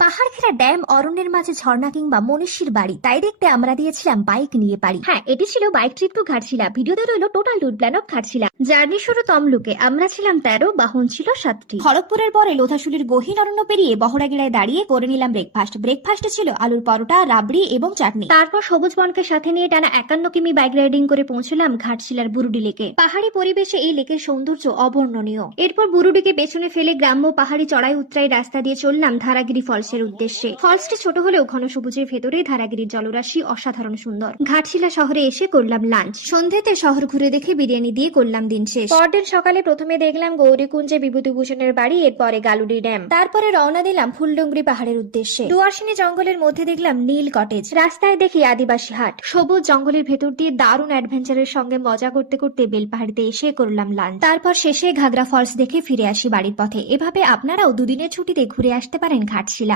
পাহাড় ঘেরা ড্যাম অরণ্যের মাঝে ঝর্ণা কিংবা মনীষীর বাড়ি তাই দেখতে আমরা দিয়েছিলাম বাইক নিয়ে পারি হ্যাঁ এটি ছিল বাইক ট্রিপ টু ঘাটশিলা। ভিডিওতে রইল total tour plan of Ghatshila. Journey শুরু তমলুকে। আমরা ছিলাম তেরো বাহন ছিল সাতটি। খড়গপুরের পরে লোধাশুলির গহীন অরণ্য পেরিয়ে বহরাগিরায় দাঁড়িয়ে করে নিলাম ব্রেকফাস্ট ব্রেকফাস্টে ছিল আলুর পরোটা রাবড়ি এবং চাটনি। তারপর সবুজ বনকে সাথে নিয়ে টানা একান্ন কিমি বাইক রাইডিং করে পৌঁছলাম ঘাটশিলার বুরুডি লেকে। পাহাড়ি পরিবেশে এই লেকের সৌন্দর্য অবর্ণনীয়। এরপর বুরুডিকে পেছনে ফেলে গ্রাম্য পাহাড়ি চড়াই উত্তরাই রাস্তা দিয়ে চললাম ধারাগিরি ফলসের উদ্দেশ্যে। ফলসটি ছোট হলেও ঘন সবুজের ভেতরে ধারাগিরির জলরাশি অসাধারণ সুন্দর। ঘাটশিলা শহরে এসে করলাম লাঞ্চ সন্ধ্যেতে শহর ঘুরে দেখে বিরিয়ানি দিয়ে করলাম দিন শেষ। পরদিন সকালে প্রথমে দেখলাম গৌরীকুঞ্জে বিভূতিভূষণের বাড়ি, এরপরে গালুডি ড্যাম। তারপরে রওনা দিলাম ফুলডুঙ্গরি পাহাড়ের উদ্দেশ্যে। ডুয়ার্সিনী জঙ্গলের মধ্যে দেখলাম নীল কটেজ রাস্তায় দেখি আদিবাসী হাট। সবুজ জঙ্গলের ভেতর দিয়ে দারুণ অ্যাডভেঞ্চারের সঙ্গে মজা করতে করতে বেলপাহাড়িতে এসে করলাম লাঞ্চ তারপর শেষে ঘাগরা ফলস দেখে ফিরে আসি বাড়ির পথে। এভাবে আপনারাও দুদিনের ছুটিতে ঘুরে আসতে পারেন ঘাটশিলা।